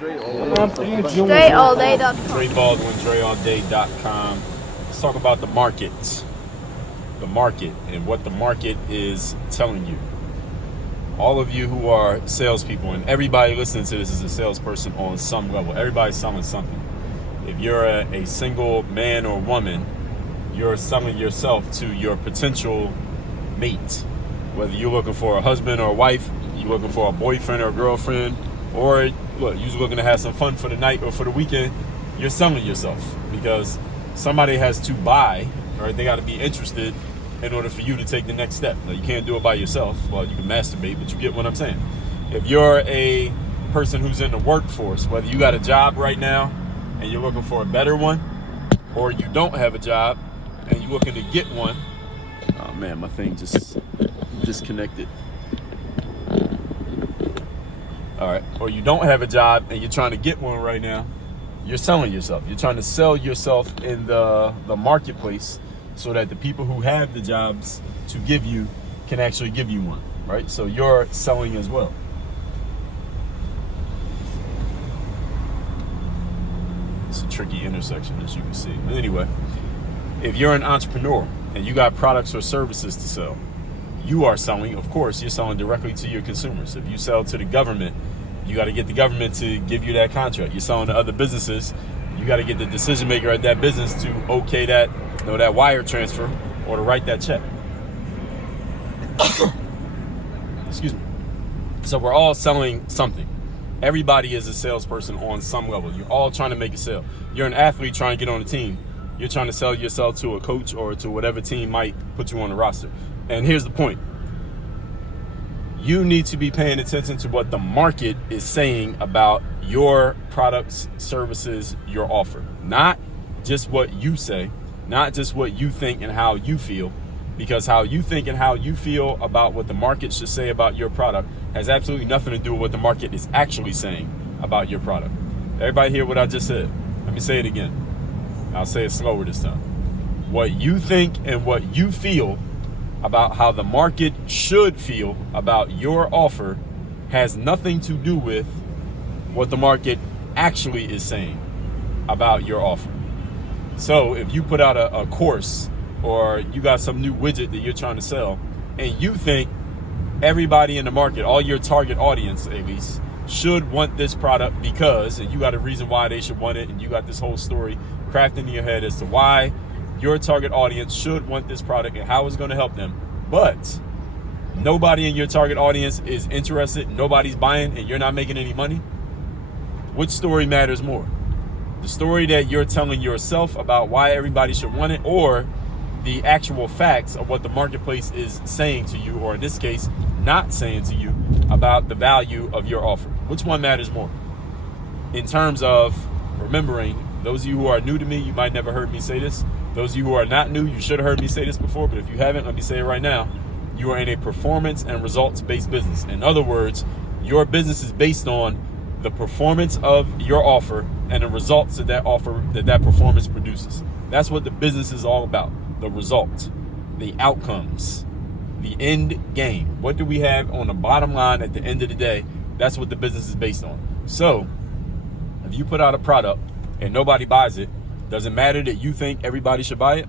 DreAllDay.com. Dre Baldwin, DreAllDay.com. Let's talk about the market. The market and what the market is telling you. All of you who are salespeople, and everybody listening to this is a salesperson on some level. Everybody's selling something. If you're a single man or woman, you're selling yourself to your potential mate. Whether you're looking for a husband or a wife, you're looking for a boyfriend or a girlfriend, or look, you're looking to have some fun for the night or for the weekend, you're selling yourself because somebody has to buy, right? They got to be interested in order for you to take the next step. Now, you can't do it by yourself. Well, you can masturbate, but you get what I'm saying. If you're a person who's in the workforce, whether you got a job right now and you're looking for a better one, or you don't have a job and you're looking to get one. Oh man, my thing just disconnected. All right. Or you don't have a job and you're trying to get one right now, you're selling yourself. You're trying to sell yourself in the marketplace so that the people who have the jobs to give you can actually give you one, right? So you're selling as well. It's a tricky intersection, as you can see. But anyway, if you're an entrepreneur and you got products or services to sell, you are selling. Of course, you're selling directly to your consumers. If you sell to the government, you got to get the government to give you that contract. You're selling to other businesses, you got to get the decision maker at that business to okay that, that wire transfer or to write that check. Excuse me. So we're all selling something. Everybody is a salesperson on some level. You're all trying to make a sale. You're an athlete trying to get on a team. You're trying to sell yourself to a coach or to whatever team might put you on the roster. And here's the point. You need to be paying attention to what the market is saying about your products, services, your offer. Not just what you say, not just what you think and how you feel, because how you think and how you feel about what the market should say about your product has absolutely nothing to do with what the market is actually saying about your product. Everybody hear what I just said? Let me say it again. I'll say it slower this time. What you think and what you feel about how the market should feel about your offer has nothing to do with what the market actually is saying about your offer. So if you put out a course or you got some new widget that you're trying to sell and you think everybody in the market, all your target audience at least, should want this product because, and you got a reason why they should want it, and you got this whole story crafted in your head as to why your target audience should want this product and how it's going to help them, but nobody in your target audience is interested, nobody's buying, and you're not making any money, which story matters more? The story that you're telling yourself about why everybody should want it, or the actual facts of what the marketplace is saying to you, or in this case, not saying to you about the value of your offer? Which one matters more? In terms of remembering, those of you who are new to me, you might never heard me say this. Those of you who are not new, you should have heard me say this before, but if you haven't, let me say it right now. You are in a performance and results-based business. In other words, your business is based on the performance of your offer and the results that that offer, that performance produces. That's what the business is all about. The result, the outcomes, the end game. What do we have on the bottom line at the end of the day? That's what the business is based on. So if you put out a product and nobody buys it, does it matter that you think everybody should buy it?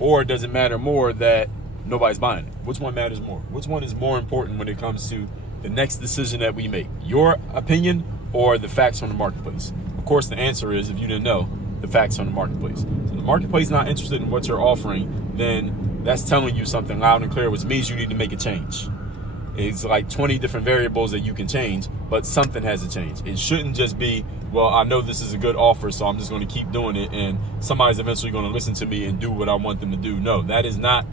Or does it matter more that nobody's buying it? Which one matters more? Which one is more important when it comes to the next decision that we make? Your opinion or the facts from the marketplace? Of course, the answer is, if you didn't know, the facts from the marketplace. So the marketplace not interested in what you're offering, then that's telling you something loud and clear, which means you need to make a change. It's like 20 different variables that you can change, but something has to change. It shouldn't just be, well, I know this is a good offer, so I'm just going to keep doing it, and somebody's eventually going to listen to me and do what I want them to do. No, that's not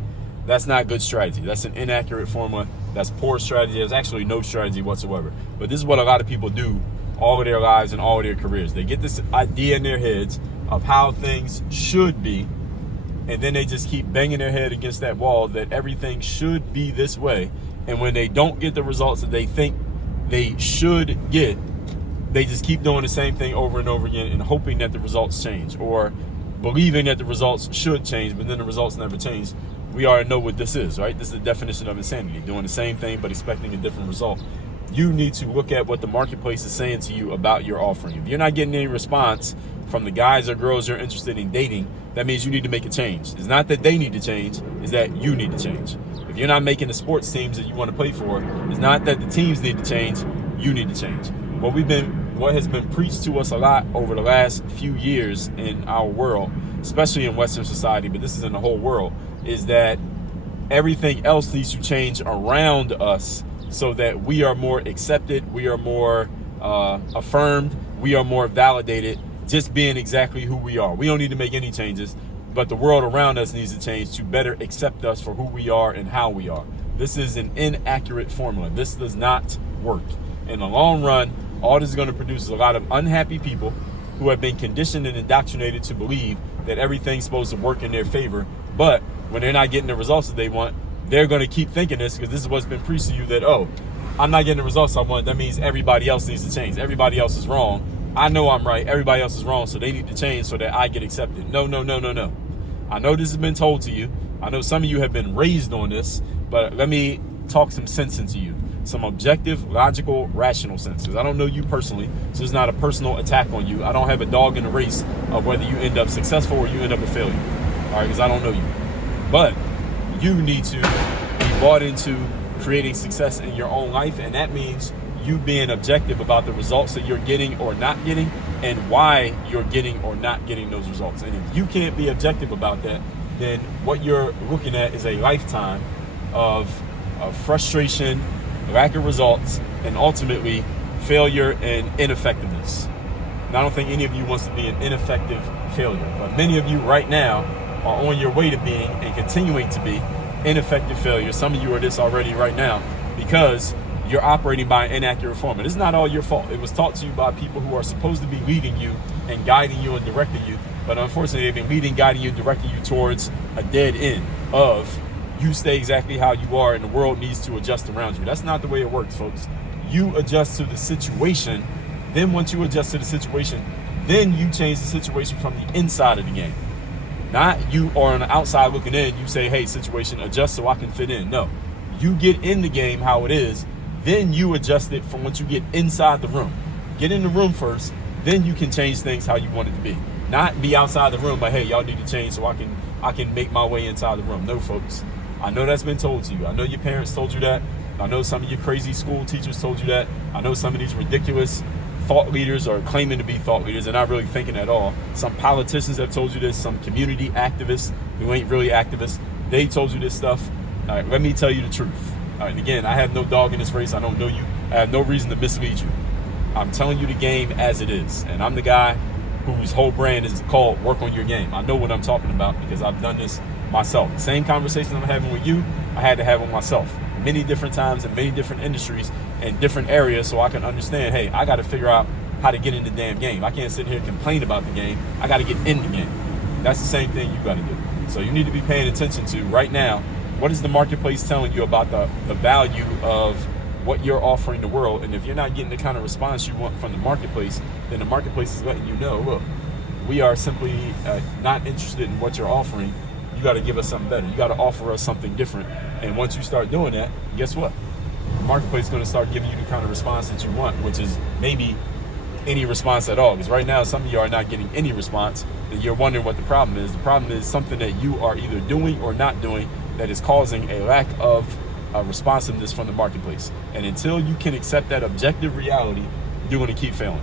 good strategy. That's an inaccurate formula. That's poor strategy. There's actually no strategy whatsoever. But this is what a lot of people do all of their lives and all of their careers. They get this idea in their heads of how things should be, and then they just keep banging their head against that wall that everything should be this way. And when they don't get the results that they think they should get, they just keep doing the same thing over and over again and hoping that the results change, or believing that the results should change, but then the results never change. We already know what this is, right? This is the definition of insanity, doing the same thing but expecting a different result. You need to look at what the marketplace is saying to you about your offering. If you're not getting any response from the guys or girls you're interested in dating, that means you need to make a change. It's not that they need to change, it's that you need to change. If you're not making the sports teams that you want to play for, it's not that the teams need to change, you need to change. What has been preached to us a lot over the last few years in our world, especially in Western society, but this is in the whole world, is that everything else needs to change around us so that we are more accepted, we are more affirmed, we are more validated, just being exactly who we are. We don't need to make any changes, but the world around us needs to change to better accept us for who we are and how we are. This is an inaccurate formula. This does not work. In the long run, all this is going to produce is a lot of unhappy people who have been conditioned and indoctrinated to believe that everything's supposed to work in their favor, but when they're not getting the results that they want, they're going to keep thinking this because this is what's been preached to you, that, oh, I'm not getting the results I want. That means everybody else needs to change. Everybody else is wrong. I know I'm right. Everybody else is wrong, so they need to change so that I get accepted. No. I know this has been told to you. I know some of you have been raised on this, but let me talk some sense into you. Some objective, logical, rational sense. Because I don't know you personally, so it's not a personal attack on you. I don't have a dog in the race of whether you end up successful or you end up a failure. All right, because I don't know you. But you need to be bought into creating success in your own life, and that means you being objective about the results that you're getting or not getting and why you're getting or not getting those results. And if you can't be objective about that, then what you're looking at is a lifetime of frustration, lack of results, and ultimately failure and ineffectiveness. And I don't think any of you wants to be an ineffective failure, but many of you right now are on your way to being and continuing to be ineffective failures. Some of you are this already right now because you're operating by an inaccurate formula. It's not all your fault. It was taught to you by people who are supposed to be leading you and guiding you and directing you, but unfortunately they've been leading, guiding you, directing you towards a dead end of you stay exactly how you are and the world needs to adjust around you. That's not the way it works, folks. You adjust to the situation. Then once you adjust to the situation, then you change the situation from the inside of the game. Not you are on the outside looking in, you say, hey, situation, adjust so I can fit in. No, you get in the game how it is, then you adjust it from once you get inside the room. Get in the room first, then you can change things how you want it to be. Not be outside the room, but hey, y'all need to change so I can make my way inside the room. No, folks. I know that's been told to you. I know your parents told you that. I know some of your crazy school teachers told you that. I know some of these ridiculous thought leaders are claiming to be thought leaders. They're not really thinking at all. Some politicians have told you this. Some community activists who ain't really activists, they told you this stuff. All right, let me tell you the truth. All right, and again, I have no dog in this race. I don't know you. I have no reason to mislead you. I'm telling you the game as it is. And I'm the guy whose whole brand is called Work on Your Game. I know what I'm talking about because I've done this myself. The same conversation I'm having with you, I had to have with myself many different times in many different industries and different areas so I can understand, hey, I got to figure out how to get in the damn game. I can't sit here and complain about the game. I got to get in the game. That's the same thing you got to do. So you need to be paying attention to right now, what is the marketplace telling you about the value of what you're offering the world? And if you're not getting the kind of response you want from the marketplace, then the marketplace is letting you know, look, we are simply not interested in what you're offering. You got to give us something better. You got to offer us something different. And once you start doing that, guess what? The marketplace is going to start giving you the kind of response that you want, which is maybe any response at all. Because right now, some of you are not getting any response, and you're wondering what the problem is. The problem is something that you are either doing or not doing that is causing a lack of responsiveness from the marketplace. And until you can accept that objective reality, you're going to keep failing.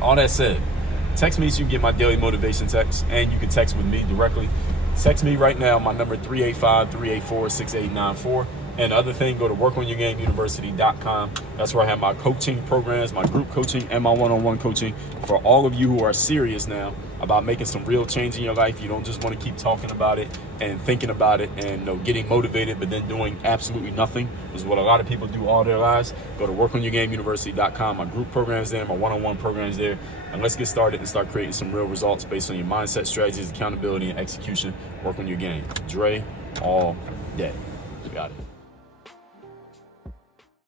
All that said, text me so you can get my daily motivation text, and you can text with me directly. Text me right now, my number 385-384-6894. And the other thing, go to workonyourgameuniversity.com. That's where I have my coaching programs, my group coaching, and my one-on-one coaching for all of you who are serious now about making some real change in your life. You don't just want to keep talking about it and thinking about it and getting motivated, but then doing absolutely nothing, which is what a lot of people do all their lives. Go to workonyourgameuniversity.com. My group programs there, my one-on-one programs there. And let's get started and start creating some real results based on your mindset, strategies, accountability, and execution. Work on your game. Dre all day.